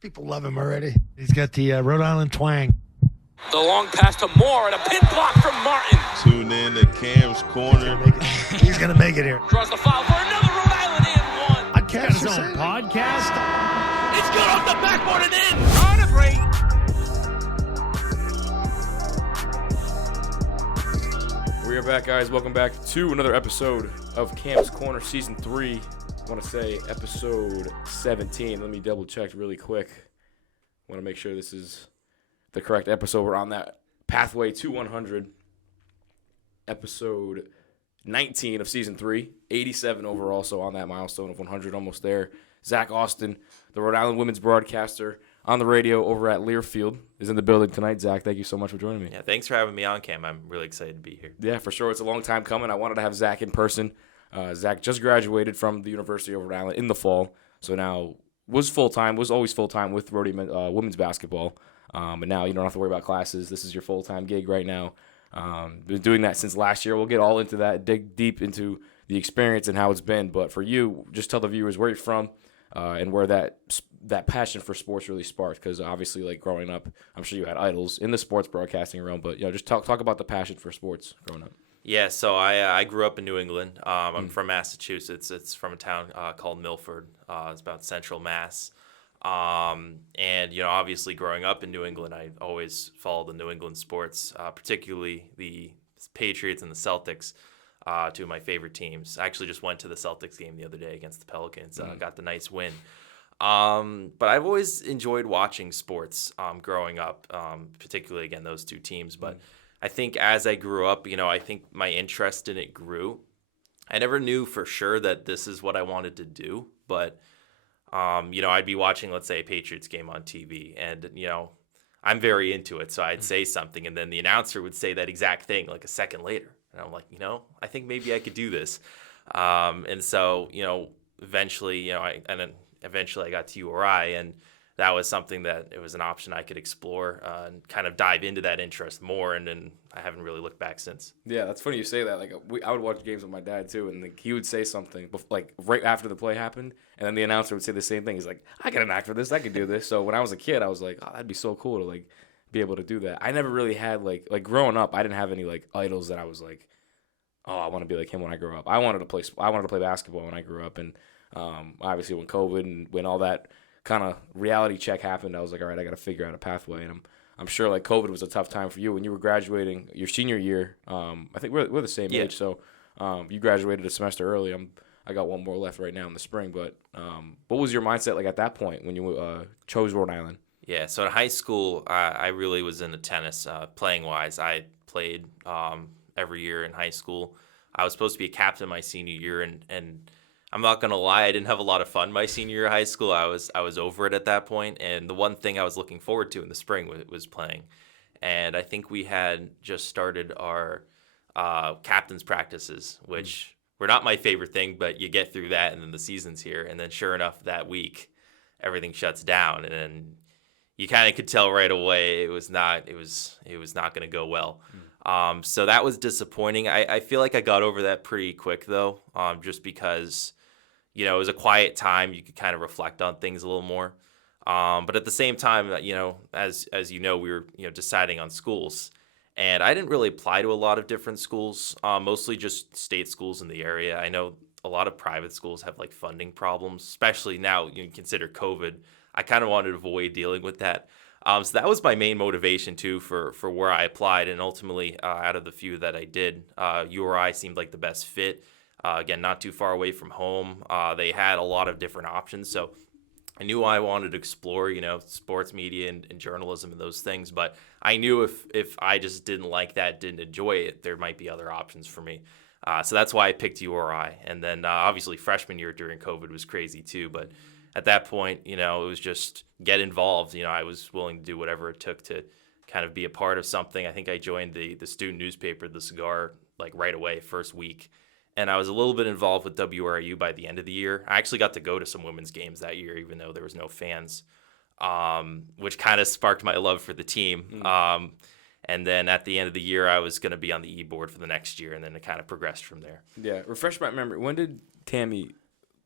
People love him already. He's got the Rhode Island twang. The long pass to Moore and a pin block from Martin. Tune in to Cam's Corner. He's going to make it here. Draws the foul for another Rhode Island and one. Podcast. Got his own podcast. It's good off the backboard and in. On a break. We are back, guys. Welcome back to another episode of Cam's Corner, Season 3. I want to say episode 17. Let me double check really quick. I want to make sure this is the correct episode. We're on that pathway to 100. Episode 19 of Season 3. 87 overall, so on that milestone of 100, almost there. Zach Austin, the Rhode Island women's broadcaster on the radio over at Learfield, is in the building tonight. Zach, thank you so much for joining me. Yeah, thanks for having me on, Cam. I'm really excited to be here. Yeah, for sure. It's a long time coming. I wanted to have Zach in person. Zach just graduated from the University of Rhode Island in the fall, so now was always full-time with Rhody women's basketball. But now you don't have to worry about classes. This is your full-time gig right now. Been doing that since last year. We'll get all into that, dig deep into the experience and how it's been. But for you, just tell the viewers where you're from and where that passion for sports really sparked. Because obviously, like growing up, I'm sure you had idols in the sports broadcasting realm. But just talk about the passion for sports growing up. Yeah, so I grew up in New England. I'm from Massachusetts. It's from a town called Milford. It's about central Mass. And, obviously growing up in New England, I always followed the New England sports, particularly the Patriots and the Celtics, two of my favorite teams. I actually just went to the Celtics game the other day against the Pelicans, got the nice win. But I've always enjoyed watching sports growing up, particularly, again, those two teams. But I think as I grew up, I think my interest in it grew. I never knew for sure that this is what I wanted to do, but I'd be watching, let's say, a Patriots game on TV, and, I'm very into it. So I'd say something, and then the announcer would say that exact thing like a second later. And I'm like, I think maybe I could do this. And so, eventually, eventually I got to URI, and that was something that it was an option I could explore and kind of dive into that interest more. And then I haven't really looked back since. Yeah, that's funny you say that. Like I would watch games with my dad too, and he would say something like right after the play happened, and then the announcer would say the same thing. He's like, "I got an act for this. I could do this." So when I was a kid, I was like, "Oh, that'd be so cool to like be able to do that." I never really had like growing up. I didn't have any like idols that I was like, "Oh, I want to be like him when I grow up." I wanted to play basketball when I grew up, and obviously when COVID and when all that kind of reality check happened, I was like, all right, I got to figure out a pathway. And I'm sure like COVID was a tough time for you when you were graduating your senior year. I think we're the same age, so you graduated a semester early. I got one more left right now in the spring. But what was your mindset like at that point when you chose Rhode Island? Yeah, so in high school, I really was into tennis, playing wise. I played every year in high school. I was supposed to be a captain my senior year, and I'm not going to lie, I didn't have a lot of fun my senior year of high school. I was over it at that point, and the one thing I was looking forward to in the spring was playing. And I think we had just started our captain's practices, which were not my favorite thing, but you get through that, and then the season's here. And then sure enough, that week, everything shuts down, and then you kind of could tell right away it was not going to go well. So that was disappointing. I feel like I got over that pretty quick, though, just because it was a quiet time. You could kind of reflect on things a little more. But at the same time, as we were, deciding on schools. And I didn't really apply to a lot of different schools, mostly just state schools in the area. I know a lot of private schools have, like, funding problems, especially now you consider COVID. I kind of wanted to avoid dealing with that. So that was my main motivation, too, for where I applied. And ultimately, out of the few that I did, URI seemed like the best fit. Again, not too far away from home. They had a lot of different options. So I knew I wanted to explore, sports media and journalism and those things. But I knew if I just didn't like that, didn't enjoy it, there might be other options for me. So that's why I picked URI. And then obviously freshman year during COVID was crazy, too. But at that point, it was just get involved. I was willing to do whatever it took to kind of be a part of something. I think I joined the student newspaper, The Cigar, like right away, first week. And I was a little bit involved with WRIU by the end of the year. I actually got to go to some women's games that year, even though there was no fans, which kind of sparked my love for the team. And then at the end of the year, I was going to be on the e-board for the next year, and then it kind of progressed from there. Yeah, refresh my memory. When did Tammy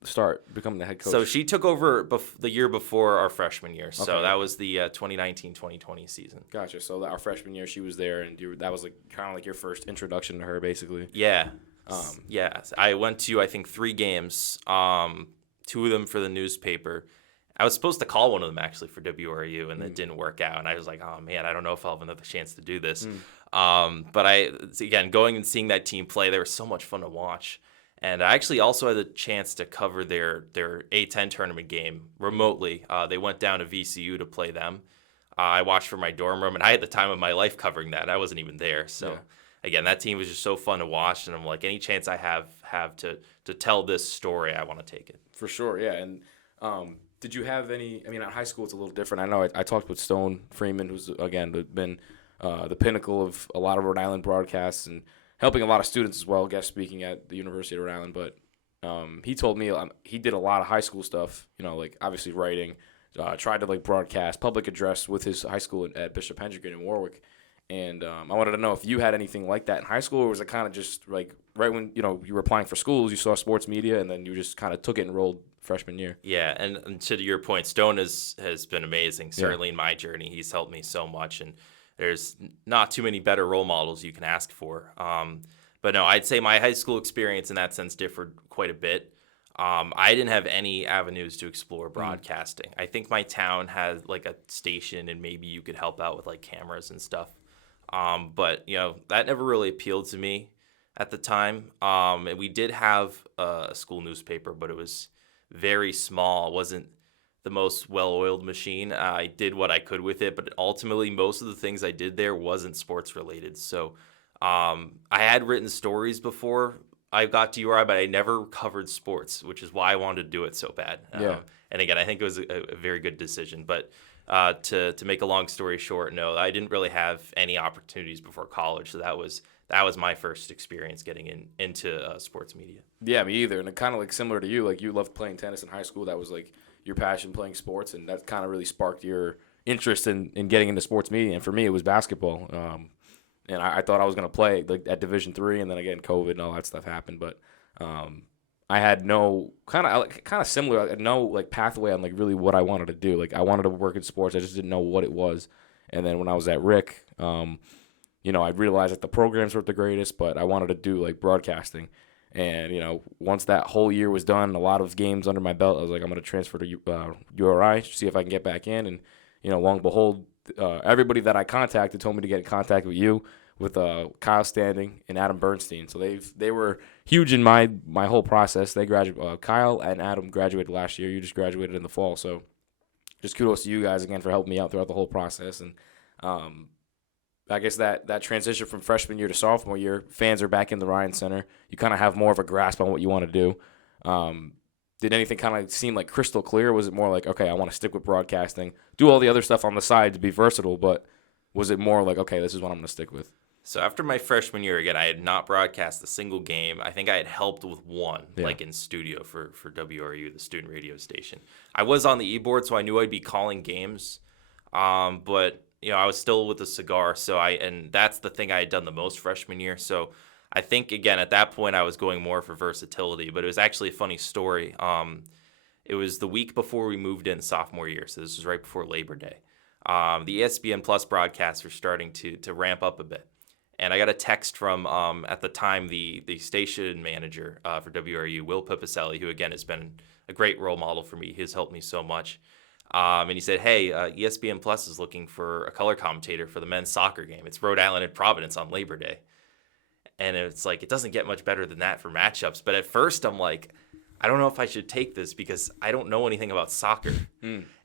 start becoming the head coach? So she took over the year before our freshman year. So Okay. that was the 2019-2020 season. Gotcha. So our freshman year, she was there, and that was like kind of like your first introduction to her, basically. Yeah. Yeah. I went to, I think, 3 games, 2 of them for the newspaper. I was supposed to call one of them, actually, for WRU, and it didn't work out. And I was like, oh, man, I don't know if I'll have another chance to do this. But again, going and seeing that team play, they were so much fun to watch. And I actually also had a chance to cover their A10 tournament game remotely. They went down to VCU to play them. I watched from my dorm room, and I had the time of my life covering that. I wasn't even there. So, Again, that team was just so fun to watch. And I'm like, any chance I have to tell this story, I want to take it. For sure, yeah. And did you have any – I mean, at high school it's a little different. I know I talked with Stone Freeman, who's, again, been the pinnacle of a lot of Rhode Island broadcasts and helping a lot of students as well, guest speaking at the University of Rhode Island. But he told me he did a lot of high school stuff, like obviously writing, tried to like broadcast, public address with his high school at Bishop Hendrick in Warwick. And I wanted to know if you had anything like that in high school, or was it kind of just like right when you were applying for schools, you saw sports media, and then you just kind of took it and rolled freshman year? Yeah, and to your point, Stone has been amazing. Certainly in my journey, he's helped me so much, and there's not too many better role models you can ask for. But no, I'd say my high school experience in that sense differed quite a bit. I didn't have any avenues to explore broadcasting. I think my town had like a station, and maybe you could help out with like cameras and stuff. But that never really appealed to me at the time. And we did have a school newspaper, but it was very small. It wasn't the most well-oiled machine. I did what I could with it, but ultimately most of the things I did there wasn't sports related. So I had written stories before I got to URI, but I never covered sports, which is why I wanted to do it so bad. And again, I think it was a very good decision. But to make a long story short, no, I didn't really have any opportunities before college. So that was my first experience getting into sports media. Yeah, me either. And it kind of like similar to you, like you loved playing tennis in high school. That was like your passion, playing sports, and that kind of really sparked your interest in getting into sports media. And for me, it was basketball. And I thought I was going to play like at Division III, and then again, COVID and all that stuff happened. But I had no kind of similar, I had no like pathway on like really what I wanted to do. Like I wanted to work in sports. I just didn't know what it was. And then when I was at Rick, I realized that the programs weren't the greatest, but I wanted to do like broadcasting. And, once that whole year was done, a lot of games under my belt, I was like, I'm going to transfer to URI, see if I can get back in. And, long and behold, everybody that I contacted told me to get in contact with you, with Kyle Standing and Adam Bernstein. So they were huge in my whole process. They graduated. Kyle and Adam graduated last year. You just graduated in the fall. So just kudos to you guys again for helping me out throughout the whole process. And I guess that transition from freshman year to sophomore year, fans are back in the Ryan Center. You kind of have more of a grasp on what you want to do. Did anything kind of seem like crystal clear? Was it more like, okay, I want to stick with broadcasting, do all the other stuff on the side to be versatile, but was it more like, okay, this is what I'm going to stick with? So after my freshman year, again, I had not broadcast a single game. I think I had helped with one, like in studio for WRU, the student radio station. I was on the e-board, so I knew I'd be calling games, but I was still with a cigar, and that's the thing I had done the most freshman year. So I think, again, at that point, I was going more for versatility, but it was actually a funny story. It was the week before we moved in sophomore year, so this was right before Labor Day. The ESPN Plus broadcasts were starting to ramp up a bit. And I got a text from, at the time, the station manager for WRU, Will Pipicelli, who, again, has been a great role model for me. He's helped me so much. And he said, hey, ESPN Plus is looking for a color commentator for the men's soccer game. It's Rhode Island and Providence on Labor Day. And it's like, it doesn't get much better than that for matchups. But at first, I'm like, I don't know if I should take this because I don't know anything about soccer.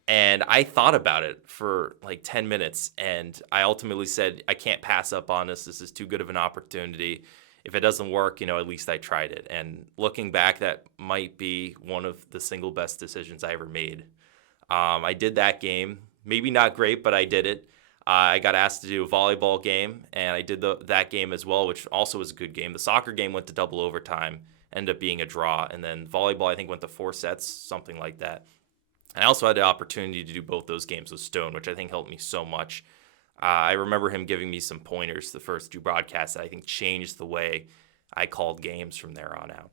And I thought about it for like 10 minutes, and I ultimately said, I can't pass up on this. This is too good of an opportunity. If it doesn't work, at least I tried it. And looking back, that might be one of the single best decisions I ever made. I did that game. Maybe not great, but I did it. I got asked to do a volleyball game, and I did that game as well, which also was a good game. The soccer game went to double overtime, ended up being a draw. And then volleyball, I think, went to 4 sets, something like that. And I also had the opportunity to do both those games with Stone, which I think helped me so much. I remember him giving me some pointers the first 2 broadcasts that I think changed the way I called games from there on out.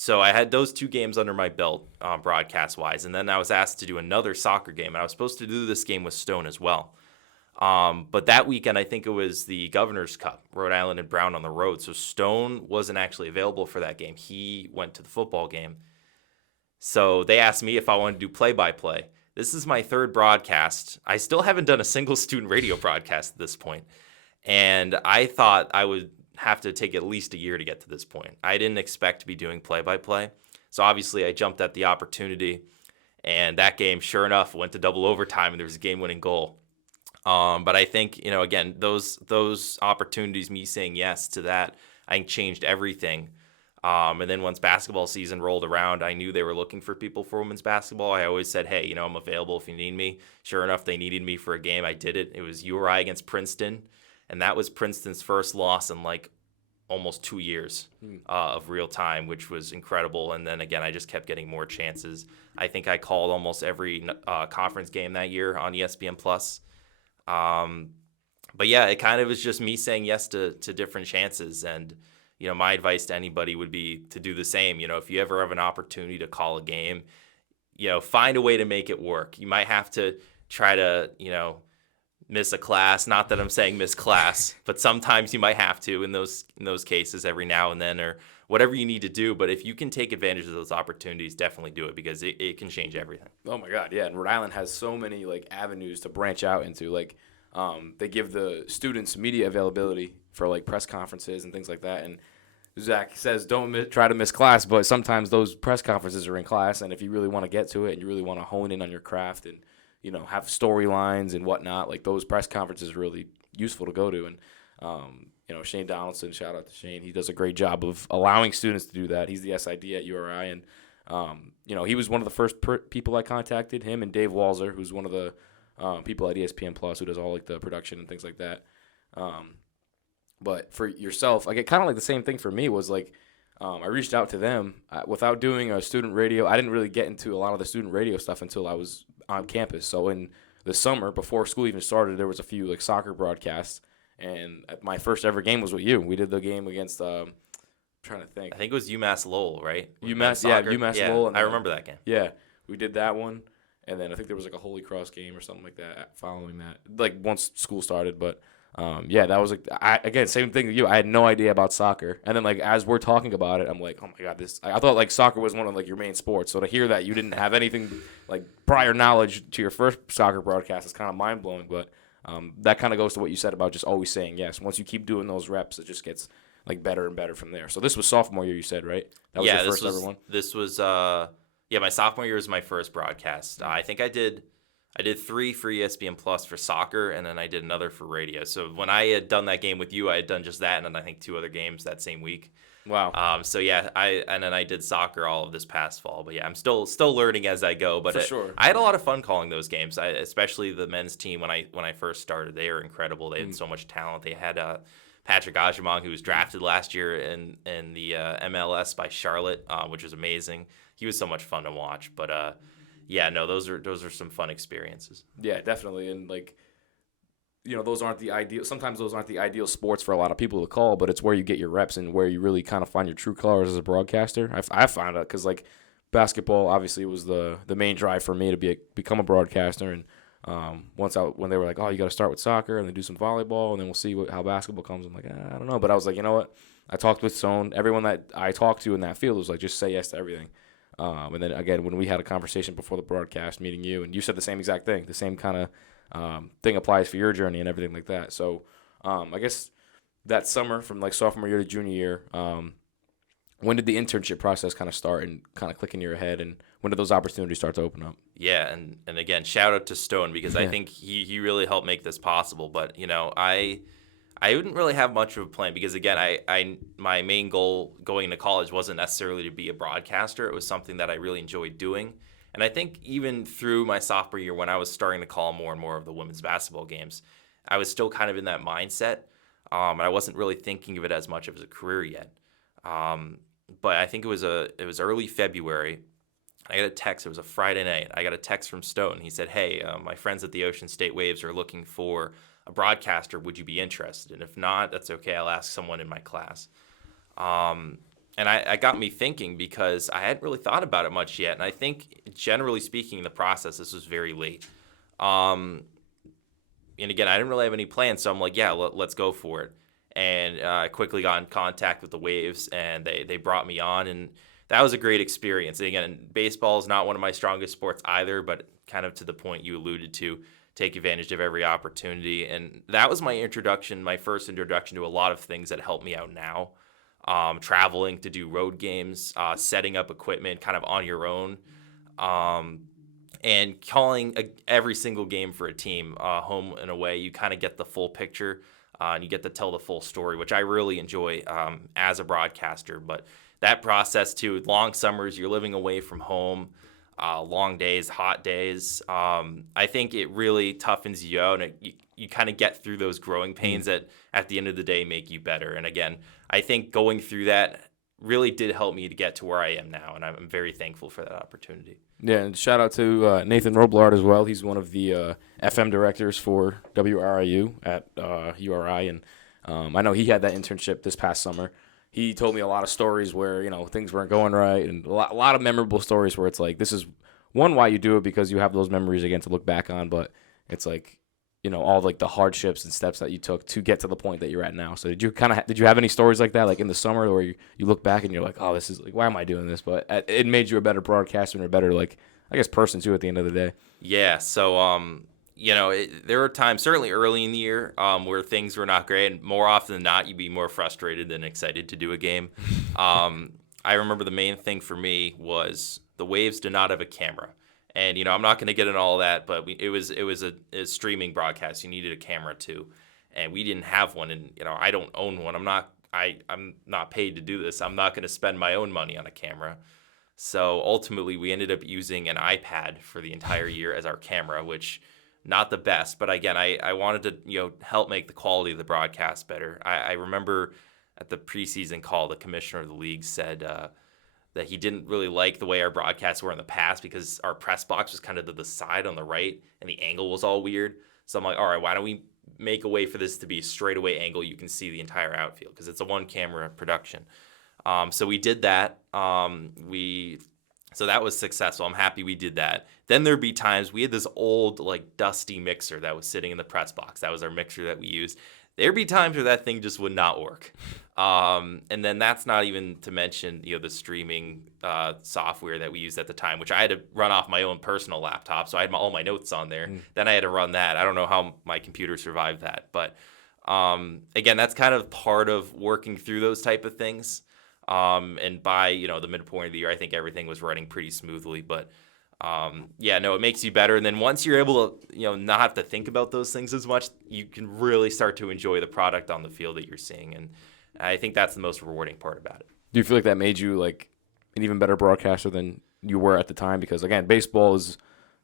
So I had those 2 games under my belt, broadcast-wise, and then I was asked to do another soccer game, and I was supposed to do this game with Stone as well. But that weekend, I think it was the Governor's Cup, Rhode Island and Brown on the road, so Stone wasn't actually available for that game. He went to the football game. So they asked me if I wanted to do play-by-play. This is my 3rd broadcast. I still haven't done a single student radio broadcast at this point, and I thought I would have to take at least a year to get to this point. I didn't expect to be doing play-by-play. So obviously I jumped at the opportunity, and that game, sure enough, went to double overtime, and there was a game-winning goal. But I think, again, those opportunities, me saying yes to that, I think changed everything. And then once basketball season rolled around, I knew they were looking for people for women's basketball. I always said, hey, I'm available if you need me. Sure enough, they needed me for a game. I did it. It was URI against Princeton. And that was Princeton's first loss in almost 2 years of real time, which was incredible. And then again, I just kept getting more chances. I think I called almost every conference game that year on ESPN Plus. But yeah, it kind of was just me saying yes to different chances. And my advice to anybody would be to do the same. If you ever have an opportunity to call a game, find a way to make it work. You might have to try to miss a class. Not that I'm saying miss class, but sometimes you might have to in those cases every now and then, or whatever you need to do. But if you can take advantage of those opportunities, definitely do it, because it can change everything. Oh my God, yeah. And Rhode Island has so many avenues to branch out into. They give the students media availability for press conferences and things like that. And Zach says don't try to miss class, but sometimes those press conferences are in class. And if you really want to get to it and you really want to hone in on your craft and have storylines and whatnot, those press conferences are really useful to go to. And, Shane Donaldson, shout out to Shane. He does a great job of allowing students to do that. He's the SID at URI. And, he was one of the first people I contacted, him and Dave Walzer, who's one of the people at ESPN Plus who does all the production and things like that. But for yourself, kind of the same thing for me was I reached out to them without doing a student radio. I didn't really get into a lot of the student radio stuff until I was on campus. So in the summer, before school even started, there was a few soccer broadcasts, and my first ever game was with you. We did the game against I'm trying to think. I think it was UMass Lowell, right? UMass Lowell. And I remember that game. Yeah, we did that one, and then I think there was a Holy Cross game or something like that following that. Once school started, but. That was again, same thing with you. I had no idea about soccer, and then as we're talking about it, I'm like, oh my God, I thought soccer was one of your main sports. So to hear that you didn't have anything prior knowledge to your first soccer broadcast is kind of mind blowing. But that kind of goes to what you said about just always saying yes. Once you keep doing those reps, it just gets better and better from there. So this was sophomore year, you said, right? That was your first ever one. This was my sophomore year was my first broadcast. I think I did 3 for ESPN Plus for soccer, and then I did another for radio. So when I had done that game with you, I had done just that, and then I think 2 other games that same week. Wow. So yeah, and then I did soccer all of this past fall. But yeah, I'm still learning as I go. But for sure. I had a lot of fun calling those games. Especially the men's team when I first started. They were incredible. They had so much talent. They had Patrick Ajamong, who was drafted last year in the MLS by Charlotte, which was amazing. He was so much fun to watch. But yeah, no, those are some fun experiences. Yeah, definitely. And those aren't the ideal. Sometimes those aren't the ideal sports for a lot of people to call, but it's where you get your reps and where you really kind of find your true colors as a broadcaster. I found out because basketball obviously was the main drive for me to become a broadcaster. And when they were like, oh, you got to start with soccer and then do some volleyball and then we'll see how basketball comes. I'm like, I don't know. But I was like, you know what? I talked with Stone. Everyone that I talked to in that field was like, just say yes to everything. And then again, when we had a conversation before the broadcast, meeting you, and you said the same exact thing. The same kind of thing applies for your journey and everything like that. So I guess that summer from sophomore year to junior year, when did the internship process kind of start and kind of click in your head, and when did those opportunities start to open up? Yeah, and again, shout out to Stone because I think he really helped make this possible. But I didn't really have much of a plan because, again, my main goal going into college wasn't necessarily to be a broadcaster. It was something that I really enjoyed doing. And I think even through my sophomore year when I was starting to call more and more of the women's basketball games, I was still kind of in that mindset. And I wasn't really thinking of it as much as a career yet. But I think it was early February. I got a text. It was a Friday night. I got a text from Stone. He said, hey, my friends at the Ocean State Waves are looking for a broadcaster. Would you be interested? And if not, that's okay. I'll ask someone in my class. I got me thinking because I hadn't really thought about it much yet. And I think, generally speaking, in the process, this was very late. And again, I didn't really have any plans, so I'm like, yeah, let's go for it. And I quickly got in contact with the Waves, and they brought me on, and that was a great experience. And again, baseball is not one of my strongest sports either, but kind of to the point you alluded to, take advantage of every opportunity. And that was my first introduction to a lot of things that help me out now. Traveling to do road games, setting up equipment kind of on your own, and calling every single game for a team, home and away. You kind of get the full picture, and you get to tell the full story, which I really enjoy as a broadcaster. But that process too, long summers, you're living away from home, long days, hot days. I think it really toughens you out, and you kind of get through those growing pains that at the end of the day make you better. And again, I think going through that really did help me to get to where I am now, and I'm very thankful for that opportunity. Yeah, and shout out to Nathan Roblard as well. He's one of the FM directors for WRIU at URI, and I know he had that internship this past summer. He told me a lot of stories where, things weren't going right, and a lot of memorable stories where it's like, this is one, why you do it, because you have those memories again to look back on, but it's like, all like the hardships and steps that you took to get to the point that you're at now. So did you have any stories like that, like in the summer, where you look back and you're like, oh, this is like, why am I doing this? But it made you a better broadcaster and a better, like, I guess, person too at the end of the day. Yeah. So, there were times, certainly early in the year, where things were not great. And more often than not, you'd be more frustrated than excited to do a game. I remember the main thing for me was the Waves did not have a camera. And, I'm not going to get into all that, but it was a streaming broadcast. You needed a camera too. And we didn't have one. And, I don't own one. I'm not paid to do this. I'm not going to spend my own money on a camera. So ultimately, we ended up using an iPad for the entire year as our camera, which not the best. But again, I wanted to, help make the quality of the broadcast better. I remember at the preseason call, the commissioner of the league said that he didn't really like the way our broadcasts were in the past because our press box was kind of to the side on the right and the angle was all weird. So I'm like, all right, why don't we make a way for this to be a straightaway angle you can see the entire outfield, because it's a one-camera production. So we did that. So that was successful. I'm happy we did that. Then there'd be times we had this old, like, dusty mixer that was sitting in the press box. That was our mixer that we used. There'd be times where that thing just would not work. And then that's not even to mention, the streaming software that we used at the time, which I had to run off my own personal laptop. So I had all my notes on there. Then I had to run that. I don't know how my computer survived that. But again, that's kind of part of working through those type of things. And by, the midpoint of the year, I think everything was running pretty smoothly. But it makes you better. And then once you're able to, not have to think about those things as much, you can really start to enjoy the product on the field that you're seeing. And I think that's the most rewarding part about it. Do you feel like that made you like an even better broadcaster than you were at the time? Because again, baseball is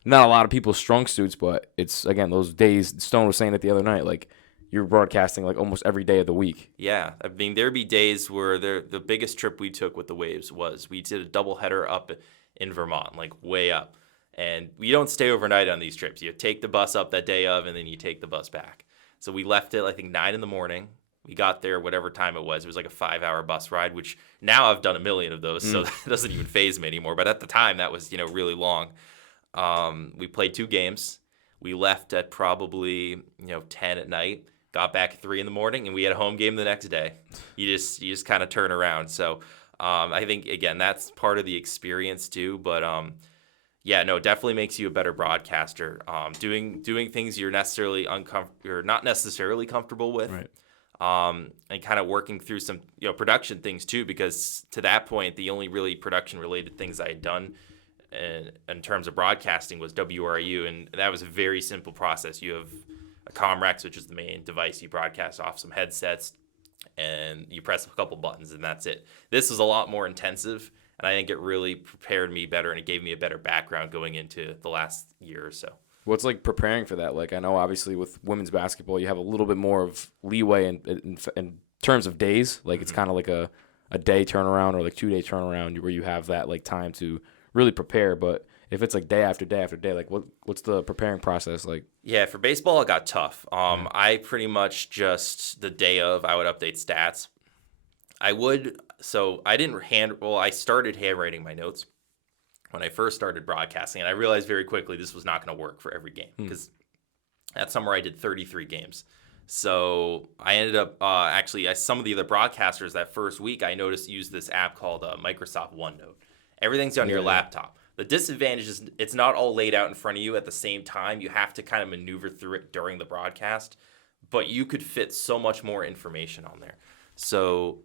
not a lot of people's strong suits, but it's, again, those days, Stone was saying it the other night, like, you're broadcasting like almost every day of the week. Yeah. I mean, there'd be days where the biggest trip we took with the Waves was we did a doubleheader up in Vermont, like way up. And we don't stay overnight on these trips. You take the bus up that day of, and then you take the bus back. So we left at, I think, 9 a.m. We got there whatever time it was. It was like a 5-hour bus ride, which now I've done a million of those, so that doesn't even faze me anymore. But at the time, that was, really long. We played 2 games. We left at probably, 10 at night. Got back at 3 a.m, and we had a home game the next day. You just kind of turn around. So I think, again, that's part of the experience too. But it definitely makes you a better broadcaster. Doing things you're not necessarily comfortable with, right. And kind of working through some production things too. Because to that point, the only really production related things I had done in terms of broadcasting was WRIU, and that was a very simple process. You have a Comrex, which is the main device you broadcast off, some headsets, and you press a couple buttons, and that's it. This is a lot more intensive, and I think it really prepared me better, and it gave me a better background going into the last year or so. What's like preparing for that? Like, I know obviously with women's basketball, you have a little bit more of leeway in terms of days. Like, it's kind of like a day turnaround or like 2-day turnaround where you have that like time to really prepare. But if it's like day after day after day, like what's the preparing process like? Yeah, for baseball, it got tough. I pretty much just the day of, I would update stats. I would. So I didn't I started handwriting my notes when I first started broadcasting, and I realized very quickly this was not going to work for every game because that summer I did 33 games. So I ended up some of the other broadcasters that first week I noticed used this app called Microsoft OneNote. Everything's on your laptop. The disadvantage is it's not all laid out in front of you at the same time. You have to kind of maneuver through it during the broadcast, but you could fit so much more information on there. So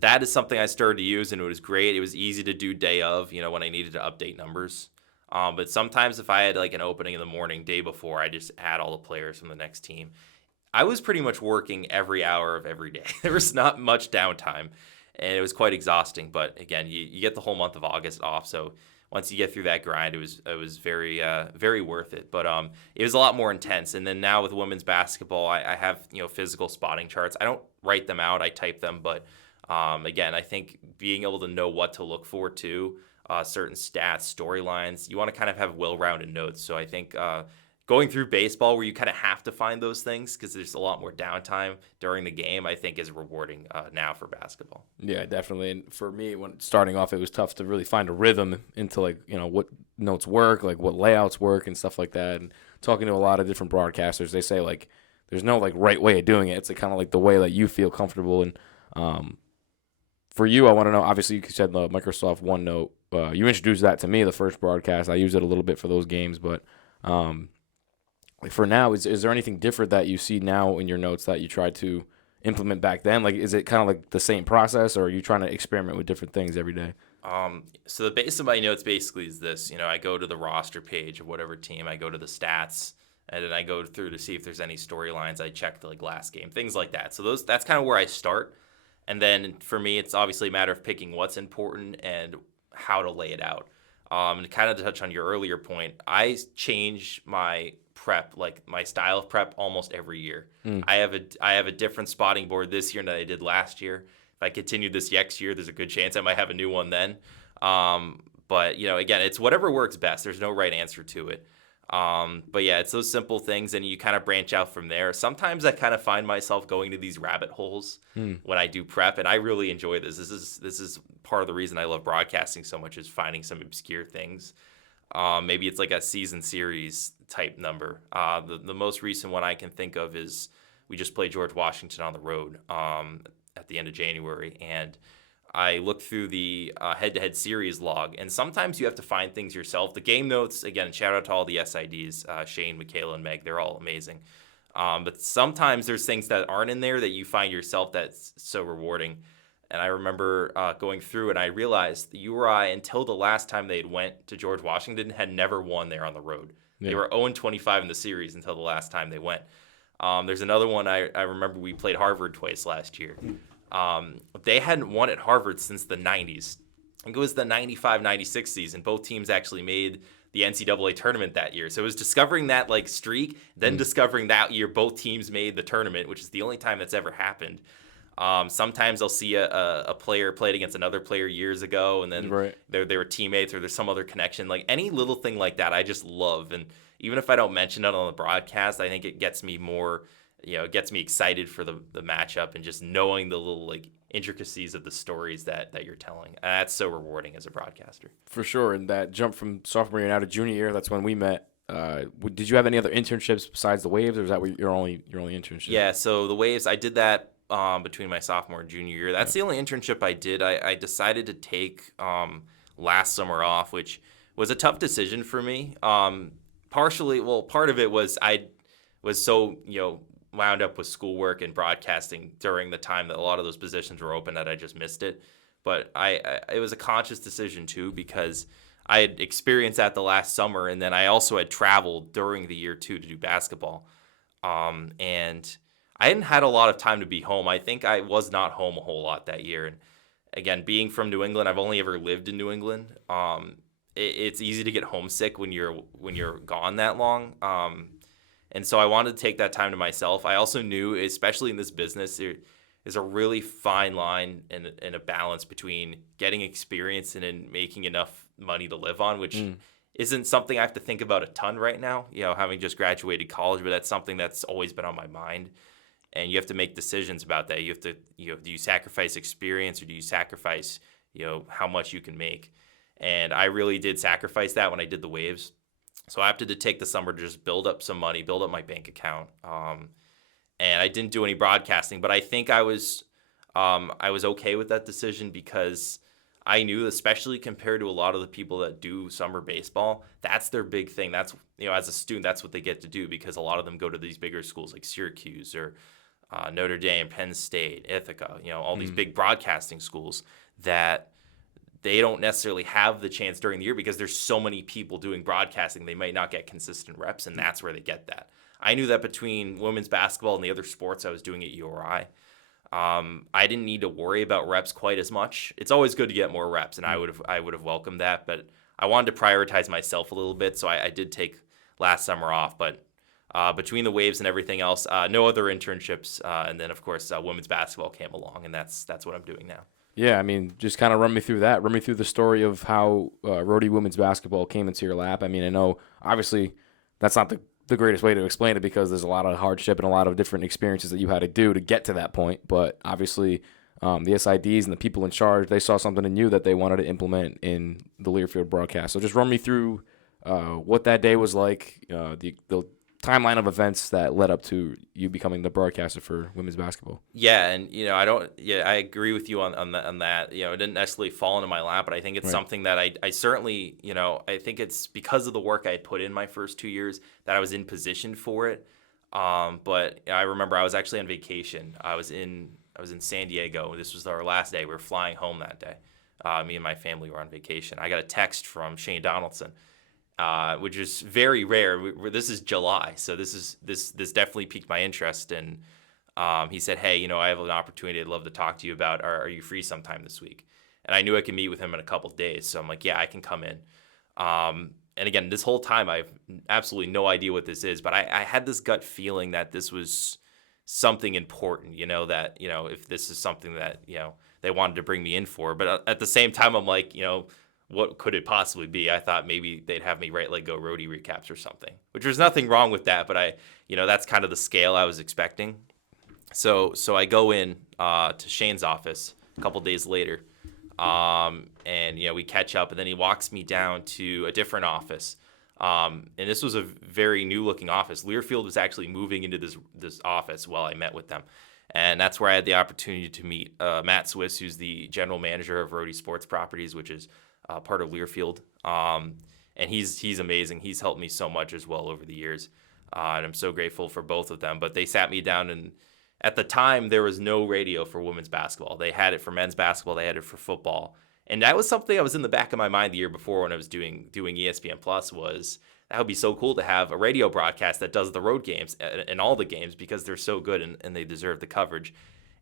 that is something I started to use, and it was great. It was easy to do day of, when I needed to update numbers. But sometimes if I had like an opening in the morning, day before, I just add all the players from the next team. I was pretty much working every hour of every day. There was not much downtime, and it was quite exhausting. But again, you get the whole month of August off, so once you get through that grind, it was very very worth it. But it was a lot more intense. And then now with women's basketball, I have physical spotting charts. I don't write them out; I type them. But again, I think being able to know what to look for too, certain stats, storylines, you want to kind of have well-rounded notes. So I think going through baseball where you kind of have to find those things because there's a lot more downtime during the game, I think is rewarding now for basketball. Yeah, definitely. And for me, when starting off, it was tough to really find a rhythm into what notes work, like what layouts work and stuff like that. And talking to a lot of different broadcasters, they say like there's no like right way of doing it. It's kind of like the way that you feel comfortable. And for you, I want to know, obviously you said the Microsoft OneNote. You introduced that to me the first broadcast. I used it a little bit for those games, but for now, is there anything different that you see now in your notes that you tried to implement back then? Like, is it kind of like the same process, or are you trying to experiment with different things every day? So the base of my notes basically is this. I go to the roster page of whatever team. I go to the stats, and then I go through to see if there's any storylines. I check the last game, things like that. So that's kind of where I start. And then for me, it's obviously a matter of picking what's important and how to lay it out. And kind of to touch on your earlier point, I change my prep, like my style of prep, almost every year. I have a different spotting board this year than I did last year. If I continue this next year, there's a good chance I might have a new one then. But again, it's whatever works best. There's no right answer to it. But yeah, it's those simple things, and you kind of branch out from there. Sometimes I kind of find myself going to these rabbit holes when I do prep, and I really enjoy this. This is part of the reason I love broadcasting so much, is finding some obscure things. Maybe it's like a season series type number. The most recent one I can think of is we just played George Washington on the road at the end of January, and I looked through the head-to-head series log, and sometimes you have to find things yourself. The game notes, again, shout out to all the SIDs, Shane, Michaela, and Meg. They're all amazing. But sometimes there's things that aren't in there that you find yourself that's so rewarding. And I remember going through, and I realized the URI, until the last time they had went to George Washington, had never won there on the road. Yeah. They were 0-25 in the series until the last time they went. There's another one I remember we played Harvard twice last year. They hadn't won at Harvard since the 90s. I think it was the 95-96 season. Both teams actually made the NCAA tournament that year. So it was discovering that streak, then discovering that year both teams made the tournament, which is the only time that's ever happened. Sometimes I'll see a player played against another player years ago, and then they were teammates, or there's some other connection. Like any little thing like that, I just love. And even if I don't mention it on the broadcast, I think it gets me more, it gets me excited for the matchup, and just knowing the little intricacies of the stories that you're telling. And that's so rewarding as a broadcaster. For sure. And that jump from sophomore year now to junior year, that's when we met. Did you have any other internships besides the Waves, or was that your only internship? Yeah, so the Waves, I did that between my sophomore and junior year. That's the only internship I did. I decided to take last summer off, which was a tough decision for me. Part of it was I was so, wound up with schoolwork and broadcasting during the time that a lot of those positions were open that I just missed it. But it was a conscious decision too, because I had experienced that the last summer, and then I also had traveled during the year too to do basketball. And I hadn't had a lot of time to be home. I think I was not home a whole lot that year. And again, being from New England, I've only ever lived in New England. It's easy to get homesick when you're gone that long. And so I wanted to take that time to myself. I also knew, especially in this business, there is a really fine line and a balance between getting experience and then making enough money to live on, which isn't something I have to think about a ton right now, having just graduated college, but that's something that's always been on my mind. and you have to make decisions about that. You have to, do you sacrifice experience or do you sacrifice, how much you can make? And I really did sacrifice that when I did the waves. So I opted to take the summer to just build up some money, build up my bank account. And I didn't do any broadcasting, but I think I was okay with that decision because I knew, especially compared to a lot of the people that do summer baseball, that's their big thing. That's, as a student, that's what they get to do because a lot of them go to these bigger schools like Syracuse or Notre Dame, Penn State, Ithaca, all these big broadcasting schools that they don't necessarily have the chance during the year because there's so many people doing broadcasting. They might not get consistent reps, and that's where they get that. I knew that between women's basketball and the other sports I was doing at URI, I didn't need to worry about reps quite as much. It's always good to get more reps, and I would have welcomed that. But I wanted to prioritize myself a little bit, so I did take last summer off. But between the waves and everything else, no other internships, and then of course women's basketball came along, and that's what I'm doing now. Yeah, I mean, just kind of run me through that. Run me through the story of how Rhody women's basketball came into your lap. I mean, I know obviously that's not the greatest way to explain it because there's a lot of hardship and a lot of different experiences that you had to do to get to that point. But obviously the SIDs and the people in charge, they saw something in you that they wanted to implement in the Learfield broadcast. So just run me through what that day was like, the timeline of events that led up to you becoming the broadcaster for women's basketball. Yeah, and I agree with you on that. It didn't necessarily fall into my lap, but I think it's something that I certainly, I think it's because of the work I had put in my first 2 years that I was in position for it. But I remember I was actually on vacation. I was in San Diego. This was our last day. We were flying home that day. Me and my family were on vacation. I got a text from Shane Donaldson, which is very rare. This is July, so this definitely piqued my interest. And he said, "Hey, I have an opportunity I'd love to talk to you about. Are you free sometime this week?" And I knew I could meet with him in a couple of days, so I'm like, "Yeah, I can come in." And again, this whole time I have absolutely no idea what this is, but I had this gut feeling that this was something important. That if this is something that they wanted to bring me in for, but at the same time, I'm like, what could it possibly be? I thought maybe they'd have me right leg go Rhody recaps or something, which there's nothing wrong with that, but that's kind of the scale I was expecting. So I go in to Shane's office a couple days later, and we catch up, and then he walks me down to a different office. And this was a very new looking office. Learfield was actually moving into this office while I met with them. And that's where I had the opportunity to meet Matt Swiss, who's the general manager of Rhody Sports Properties, which is part of Learfield. And he's amazing. He's helped me so much as well over the years. And I'm so grateful for both of them. But they sat me down, and at the time, there was no radio for women's basketball. They had it for men's basketball. They had it for football. And that was something that was in the back of my mind the year before when I was doing ESPN Plus, was that would be so cool to have a radio broadcast that does the road games and all the games because they're so good and they deserve the coverage.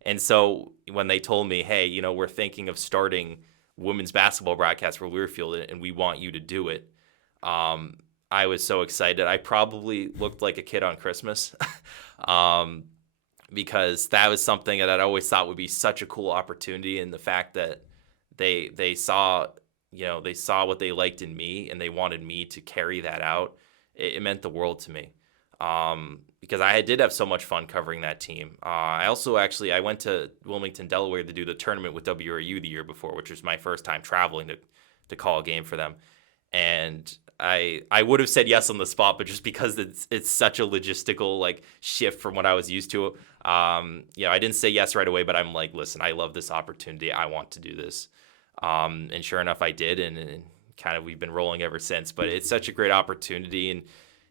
And so when they told me, hey, we're thinking of starting women's basketball broadcast for Learfield and we want you to do it, I was so excited. I probably looked like a kid on Christmas because that was something that I'd always thought would be such a cool opportunity, and the fact that they saw what they liked in me and they wanted me to carry that out, it meant the world to me. Because I did have so much fun covering that team. I also I went to Wilmington, Delaware to do the tournament with WRU the year before, which was my first time traveling to call a game for them. And I would have said yes on the spot, but just because it's such a logistical shift from what I was used to, I didn't say yes right away, but I'm like, listen, I love this opportunity. I want to do this. And sure enough, I did, and kind of we've been rolling ever since. But it's such a great opportunity, and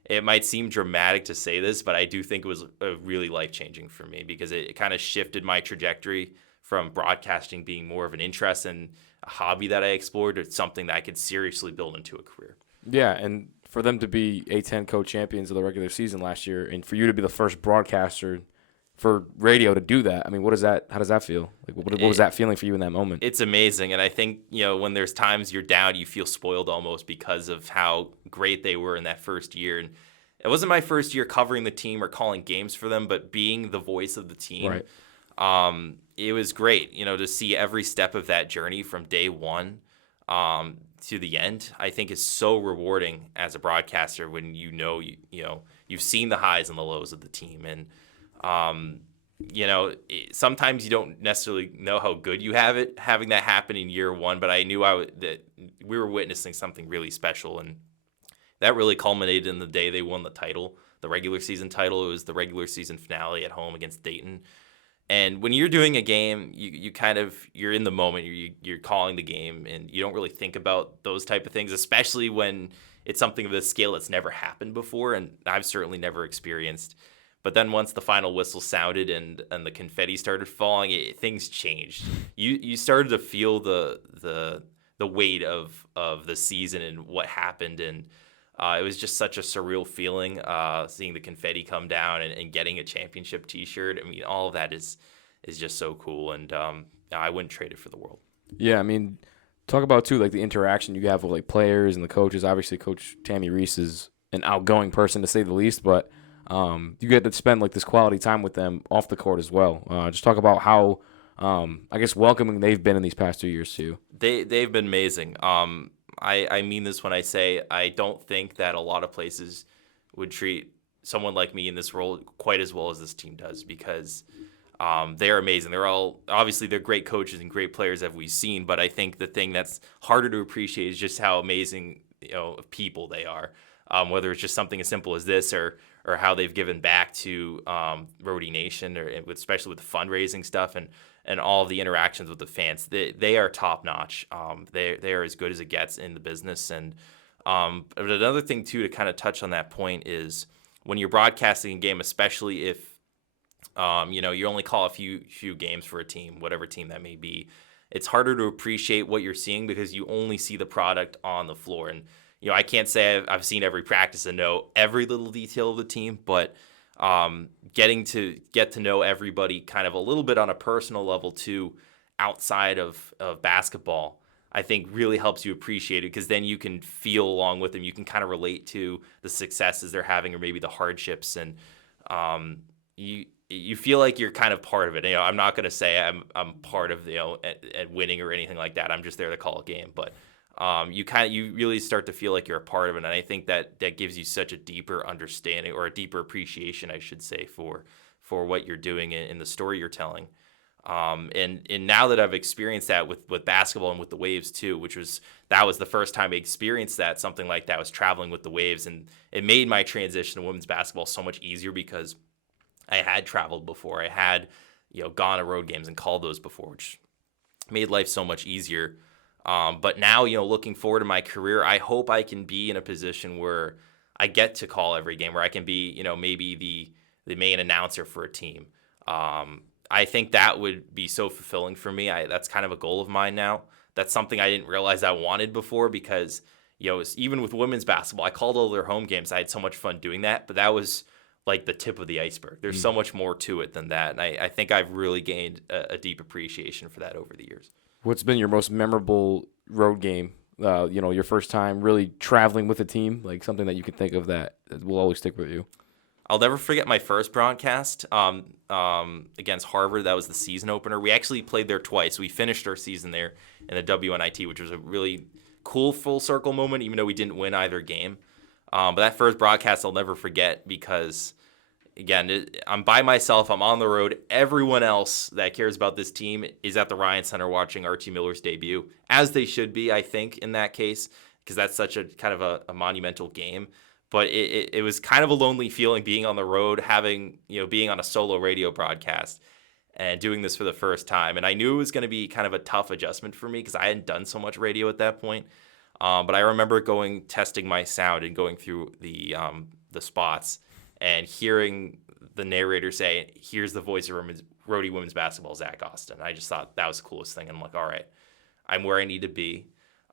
it might seem dramatic to say this, but I do think it was really life-changing for me because it kind of shifted my trajectory from broadcasting being more of an interest and a hobby that I explored to something that I could seriously build into a career. Yeah, and for them to be A10 co-champions of the regular season last year, and for you to be the first broadcaster for radio to do that, I mean, how does that feel? What was that feeling for you in that moment? It's amazing, and I think, when there's times you're down, you feel spoiled almost because of how great they were in that first year. And it wasn't my first year covering the team or calling games for them, but being the voice of the team. Right. It was great, to see every step of that journey from day one to the end. I think is so rewarding as a broadcaster when you've seen the highs and the lows of the team. And sometimes you don't necessarily know how good you have it having that happen in year one, but I knew that we were witnessing something really special, and that really culminated in the day they won the title, the regular season title. It was the regular season finale at home against Dayton. And when you're doing a game, you're in the moment, you're calling the game, and you don't really think about those type of things, especially when it's something of this scale that's never happened before, and I've certainly never experienced. But then once the final whistle sounded and the confetti started falling, things changed. You started to feel the weight of the season and what happened, and it was just such a surreal feeling seeing the confetti come down and getting a championship T-shirt. I mean, all of that is just so cool, and I wouldn't trade it for the world. Yeah, I mean, talk about too like the interaction you have with like players and the coaches. Obviously, Coach Tammy Reese is an outgoing person to say the least, but you get to spend like this quality time with them off the court as well. Just talk about how I guess welcoming they've been in these past 2 years too. They've been amazing. I mean this when I say I don't think that a lot of places would treat someone like me in this role quite as well as this team does, because they're amazing. They're great coaches and great players that we've seen, but I think the thing that's harder to appreciate is just how amazing people they are. Whether it's just something as simple as this or how they've given back to Rhody Nation, or especially with the fundraising stuff and all of the interactions with the fans. They are top notch. They are as good as it gets in the business. And but another thing too to kind of touch on that point is when you're broadcasting a game, especially if you only call a few games for a team, whatever team that may be, it's harder to appreciate what you're seeing because you only see the product on the floor. And I can't say I've seen every practice and know every little detail of the team, but getting to get to know everybody kind of a little bit on a personal level too, outside of basketball, I think really helps you appreciate it, because then you can feel along with them. You can kind of relate to the successes they're having or maybe the hardships, and you feel like you're kind of part of it. I'm not going to say I'm part of at winning or anything like that. I'm just there to call a game, but you really start to feel like you're a part of it, and I think that gives you such a deeper understanding, or a deeper appreciation, I should say, for what you're doing in the story you're telling. And now that I've experienced that with basketball and with the Waves too, that was the first time I experienced something like that, was traveling with the Waves, and it made my transition to women's basketball so much easier because I had traveled before. I had gone to road games and called those before, which made life so much easier. But now, looking forward to my career, I hope I can be in a position where I get to call every game, where I can be, maybe the main announcer for a team. I think that would be so fulfilling for me. That's kind of a goal of mine now. That's something I didn't realize I wanted before, because, even with women's basketball, I called all their home games. I had so much fun doing that, but that was like the tip of the iceberg. There's so much more to it than that. And I think I've really gained a deep appreciation for that over the years. What's been your most memorable road game? Your first time really traveling with a team, like something that you can think of that will always stick with you. I'll never forget my first broadcast against Harvard. That was the season opener. We actually played there twice. We finished our season there in the WNIT, which was a really cool full circle moment, even though we didn't win either game. But that first broadcast I'll never forget because, again, I'm by myself. I'm on the road. Everyone else that cares about this team is at the Ryan Center watching Archie Miller's debut, as they should be, I think, in that case, because that's such a kind of a monumental game. But it was kind of a lonely feeling being on the road, being on a solo radio broadcast and doing this for the first time. And I knew it was going to be kind of a tough adjustment for me because I hadn't done so much radio at that point. But I remember testing my sound and going through the spots and hearing the narrator say, "Here's the voice of Rhody women's basketball, Zach Austin." I just thought that was the coolest thing. I'm like, all right, I'm where I need to be.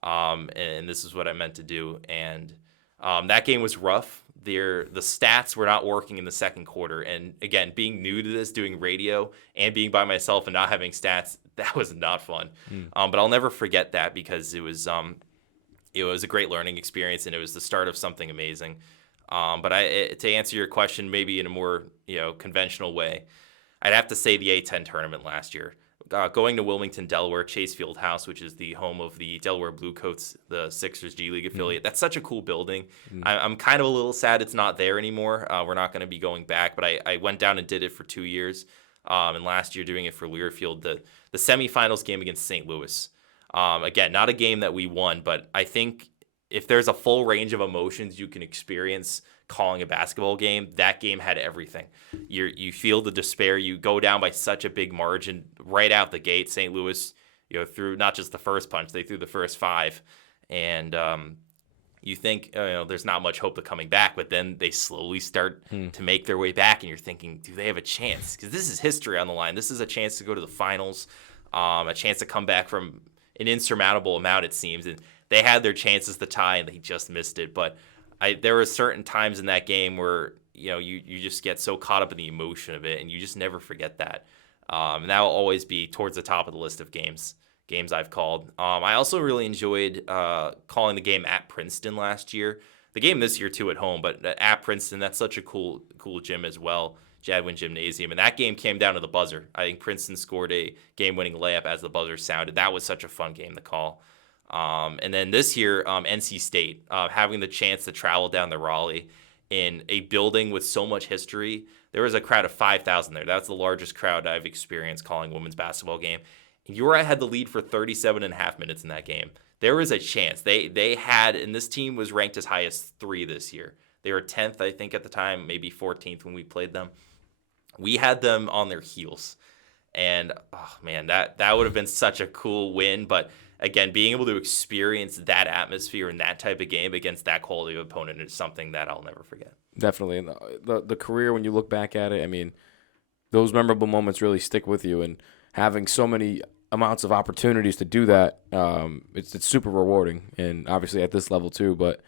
And this is what I meant to do. And that game was rough. The stats were not working in the second quarter. And again, being new to this, doing radio and being by myself and not having stats, that was not fun. But I'll never forget that because it was a great learning experience and it was the start of something amazing. But to answer your question, maybe in a more conventional way, I'd have to say the A-10 tournament last year. Going to Wilmington, Delaware, Chase Field House, which is the home of the Delaware Bluecoats, the Sixers G League affiliate. That's such a cool building. I'm kind of a little sad it's not there anymore. We're not going to be going back, but I went down and did it for 2 years. and last year doing it for Learfield, the semifinals game against St. Louis. Again, not a game that we won, but I think if there's a full range of emotions you can experience calling a basketball game, that game had everything. You feel the despair. You go down by such a big margin right out the gate. St. Louis, threw not just the first punch, they threw the first 5, and you think there's not much hope of coming back, but then they slowly start to make their way back, and you're thinking, do they have a chance? Because this is history on the line. This is a chance to go to the finals, a chance to come back from an insurmountable amount, it seems, and they had their chances to tie, and they just missed it. But there were certain times in that game where you just get so caught up in the emotion of it, and you just never forget that. And that will always be towards the top of the list of games I've called. I also really enjoyed calling the game at Princeton last year. The game this year too at home, but at Princeton, that's such a cool gym as well, Jadwin Gymnasium. And that game came down to the buzzer. I think Princeton scored a game-winning layup as the buzzer sounded. That was such a fun game to call. And then this year, NC State, having the chance to travel down to Raleigh in a building with so much history. There was a crowd of 5,000 there. That's the largest crowd I've experienced calling a women's basketball game. Uriah had the lead for 37 and a half minutes in that game. There was a chance. They had, and this team was ranked as high as 3 this year. They were 10th, I think, at the time, maybe 14th when we played them. We had them on their heels. And, oh, man, that would have been such a cool win. But, again, being able to experience that atmosphere and that type of game against that quality of opponent is something that I'll never forget. Definitely. And the career, when you look back at it, I mean, those memorable moments really stick with you. And having so many amounts of opportunities to do that, it's super rewarding, and obviously at this level too. But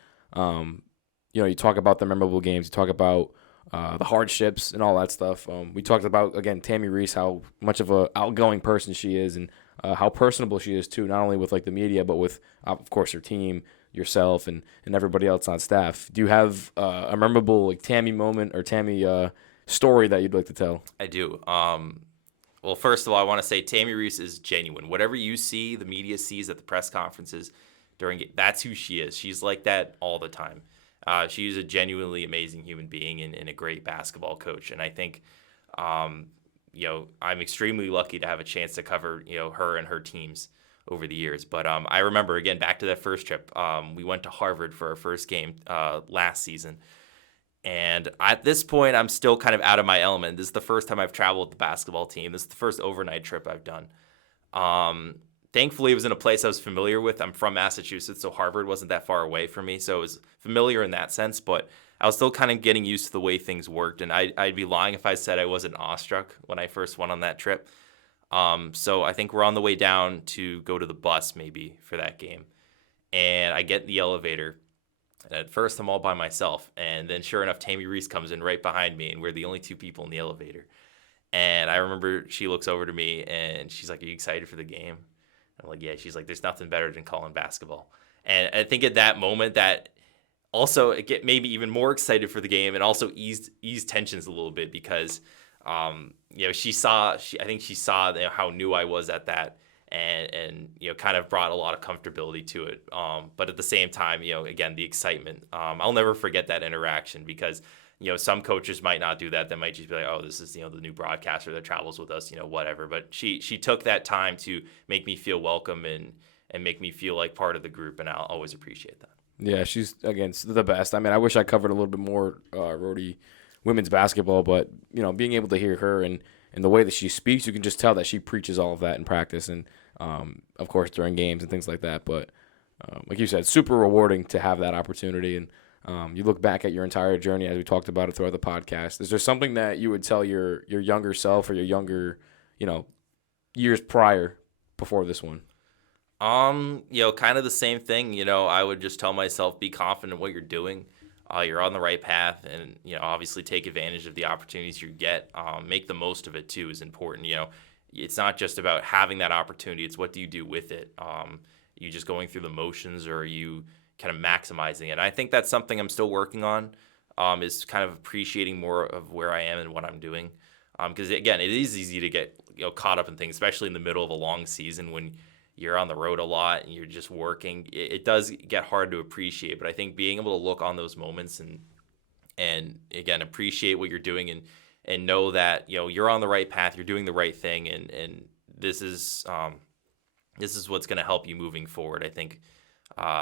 you talk about the memorable games, you talk about the hardships and all that stuff. We talked about, again, Tammy Reese, how much of a outgoing person she is, and how personable she is too, not only with like the media, but with of course her team, yourself, and everybody else on staff. Do you have a memorable like Tammy moment or Tammy story that you'd like to tell? I do. Well, first of all, I want to say Tammy Reese is genuine. Whatever you see, the media sees at the press conferences that's who she is. She's like that all the time. She's a genuinely amazing human being and a great basketball coach. And I think, I'm extremely lucky to have a chance to cover, her and her teams over the years. But I remember, again, back to that first trip, we went to Harvard for our first game last season. And at this point, I'm still kind of out of my element. This is the first time I've traveled with the basketball team. This is the first overnight trip I've done. Thankfully, it was in a place I was familiar with. I'm from Massachusetts, so Harvard wasn't that far away from me. So it was familiar in that sense, but I was still kind of getting used to the way things worked. And I'd be lying if I said I wasn't awestruck when I first went on that trip. So I think we're on the way down to go to the bus maybe for that game. And I get in the elevator. And at first, I'm all by myself. And then, sure enough, Tammy Reese comes in right behind me, and we're the only 2 people in the elevator. And I remember she looks over to me, and she's like, "Are you excited for the game?" I'm like, "Yeah." She's like, "There's nothing better than calling basketball." And I think at that moment, that also it made me even more excited for the game, and also eased tensions a little bit because, I think she saw how new I was at that. And kind of brought a lot of comfortability to it. But at the same time, again, the excitement. I'll never forget that interaction because, some coaches might not do that. They might just be like, "Oh, this is, the new broadcaster that travels with us, whatever." But she took that time to make me feel welcome and make me feel like part of the group, and I'll always appreciate that. Yeah, she's, again, the best. I mean, I wish I covered a little bit more Rhody women's basketball, but, being able to hear her and the way that she speaks, you can just tell that she preaches all of that in practice and, of course, during games and things like that. But like you said, super rewarding to have that opportunity. And you look back at your entire journey, as we talked about it throughout the podcast. Is there something that you would tell your younger self or your younger, years prior before this one? Kind of the same thing. I would just tell myself, be confident in what you're doing. You're on the right path, and obviously take advantage of the opportunities you get. Make the most of it too is important. It's not just about having that opportunity; it's what do you do with it. You just going through the motions, or are you kind of maximizing it? And I think that's something I'm still working on. Is kind of appreciating more of where I am and what I'm doing. Because again, it is easy to get caught up in things, especially in the middle of a long season when you're on the road a lot and you're just working. It does get hard to appreciate, but I think being able to look on those moments and again appreciate what you're doing and and know that, you're on the right path, you're doing the right thing, and this is what's going to help you moving forward. I think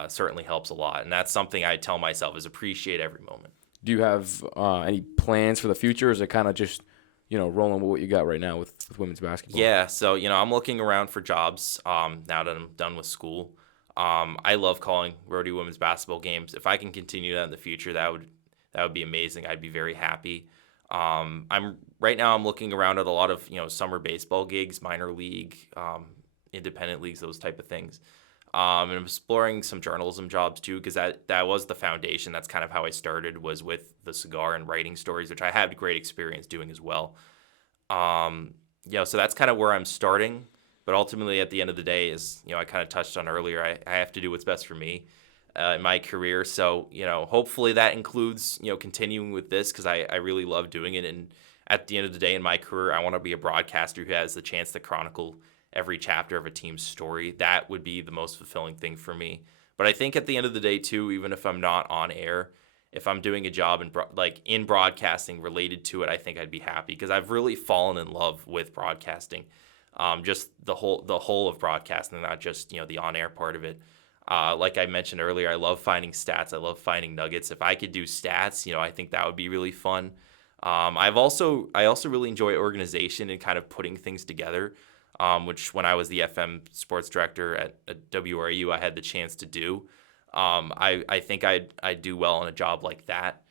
certainly helps a lot, and that's something I tell myself is appreciate every moment. Do you have any plans for the future? Or is it kind of just rolling with what you got right now with women's basketball? Yeah, so I'm looking around for jobs now that I'm done with school. I love calling Rhody women's basketball games. If I can continue that in the future, that would be amazing. I'd be very happy. I'm looking around at a lot of summer baseball gigs, minor league, independent leagues, those type of things. And I'm exploring some journalism jobs too, because that was the foundation. That's kind of how I started, was with the cigar and writing stories, which I had great experience doing as well. So that's kind of where I'm starting. But ultimately, at the end of the day, is I kind of touched on earlier, I have to do what's best for me in my career. So hopefully that includes continuing with this, because I really love doing it. And at the end of the day in my career, I want to be a broadcaster who has the chance to chronicle every chapter of a team's story. That would be the most fulfilling thing for me. But I think at the end of the day too, even if I'm not on air, if I'm doing a job in broadcasting related to it, I think I'd be happy, because I've really fallen in love with broadcasting. Just the whole of broadcasting, not just the on-air part of it. Like I mentioned earlier, I love finding stats. I love finding nuggets. If I could do stats, I think that would be really fun. I also really enjoy organization and kind of putting things together, which when I was the FM sports director at WRU, I had the chance to do. I think I'd do well in a job like that.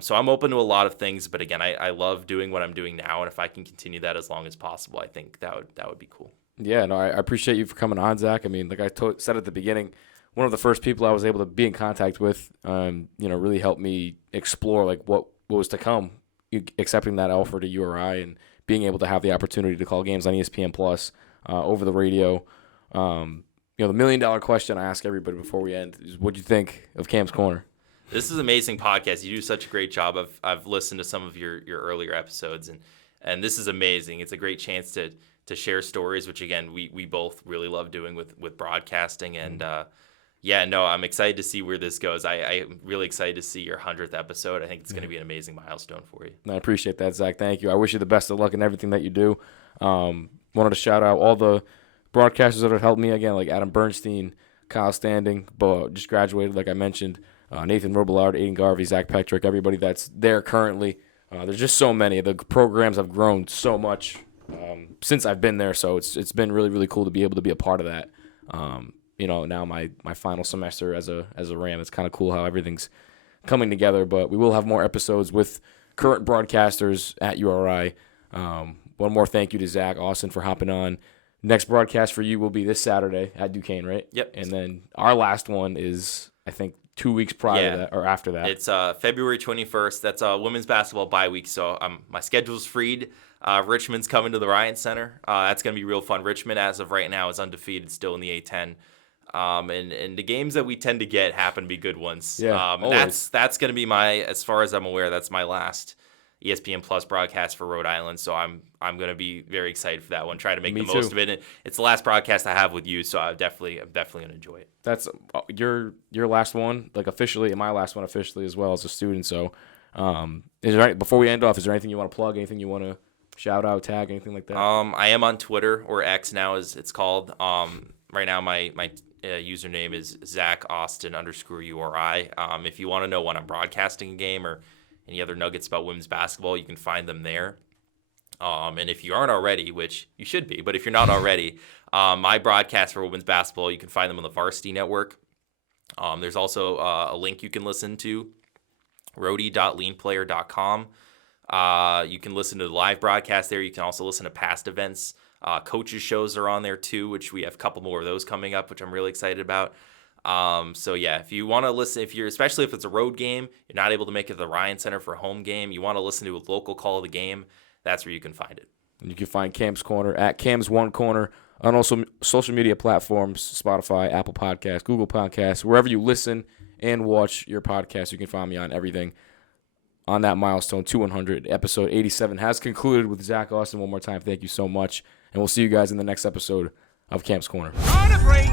So I'm open to a lot of things, but again, I love doing what I'm doing now, and if I can continue that as long as possible, I think that would be cool. Yeah, no, I appreciate you for coming on, Zach. I mean, like I said at the beginning, one of the first people I was able to be in contact with, really helped me explore like what was to come, accepting that offer to URI and being able to have the opportunity to call games on ESPN Plus over the radio. The $1 million question I ask everybody before we end is, what do you think of Cam's Corner? This is an amazing podcast. You do such a great job. I've listened to some of your earlier episodes, and this is amazing. It's a great chance to share stories, which again we both really love doing with broadcasting. And I'm excited to see where this goes. I'm really excited to see your 100th episode. I think it's going to be an amazing milestone for you. I appreciate that, Zach. Thank you. I wish you the best of luck in everything that you do. Wanted to shout out all the broadcasters that have helped me, again, like Adam Bernstein, Kyle Standing, but just graduated, like I mentioned, Nathan Robillard, Aiden Garvey, Zach Petrick, everybody that's there currently. There's just so many. The programs have grown so much since I've been there, so it's been really, really cool to be able to be a part of that. Now my final semester as a Ram, it's kind of cool how everything's coming together, but we will have more episodes with current broadcasters at URI. One more thank you to Zach Austin for hopping on. Next broadcast for you will be this Saturday at Duquesne, right? Yep. And then our last one is, I think, 2 weeks prior to that, or after that. It's February 21st. That's women's basketball bye week, so my schedule's freed. Richmond's coming to the Ryan Center. That's going to be real fun. Richmond, as of right now, is undefeated, still in the A10. And the games that we tend to get happen to be good ones. Yeah, that's going to be as far as I'm aware, that's my last ESPN Plus broadcast for Rhode Island. So I'm going to be very excited for that one. Try to make the most of it. And it's the last broadcast I have with you, so I'm definitely going to enjoy it. That's your last one, like officially, and my last one officially as well as a student. So, before we end off, is there anything you want to plug? Anything you want to shout out, tag, anything like that? I am on Twitter, or X now as it's called. Right now my username is ZachAustin_URI. If you want to know when I'm broadcasting a game or any other nuggets about women's basketball, you can find them there. And if you aren't already, which you should be, but if you're not already, my broadcasts for women's basketball, you can find them on the Varsity Network. There's also a link you can listen to, Rhody.leanplayer.com. You can listen to the live broadcast there. You can also listen to past events. Coaches' shows are on there too, which we have a couple more of those coming up, which I'm really excited about. If you want to listen, especially if it's a road game, you're not able to make it to the Ryan Center for a home game, you want to listen to a local call of the game, that's where you can find it. And you can find Cam's Corner at Cam's One Corner on also social media platforms, Spotify, Apple Podcasts, Google Podcasts, wherever you listen and watch your podcast, you can find me on everything. On that milestone, 200, episode 87 has concluded with Zach Austin. One more time, thank you so much. And we'll see you guys in the next episode of Cam's Corner. On a break.